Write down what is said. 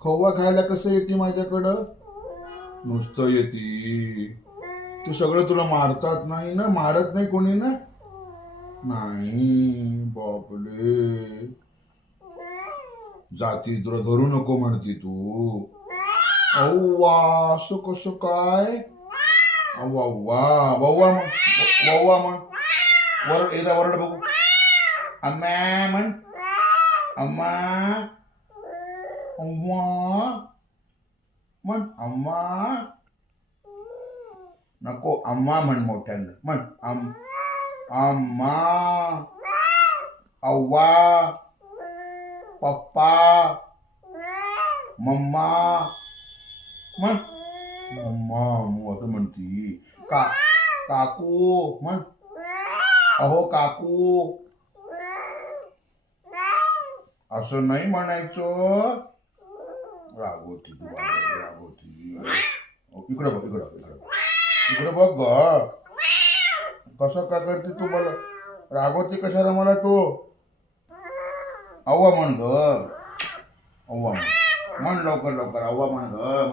खवा खायला कसं येते माझ्याकडं? नुसतं येते. ते सगळं तुला मारतात नाही ना? मारत नाही कोणी ना? नाही बापले. जाती तुला धरू नको म्हणती तू. अव्वा असं कसं काय? अव्वा वा वव्वा म्हण, वव्वा म्हण. वरड एकदा वरड बघू. अम्मा म्हण. अम्मा. अम्मा म्हण. अम्मा. नको अम्मा म्हण मोठ्यानं म्हण. अम्मा. अव्वा. पप्पा. मम्मा म्हण. मम्मा असं म्हणती. काकू म्हण. अहो काकू. असं नाही म्हणायचं. रागवती तू रागवती. इकडं बघ इकडं इकडं इकडं बघ ग. कसं काय करते तू मला? रागवती कशाला मला तू? अव्वा म्हण ग. अव्वा म्हण लवकर लवकर अव्वा म्हण ग.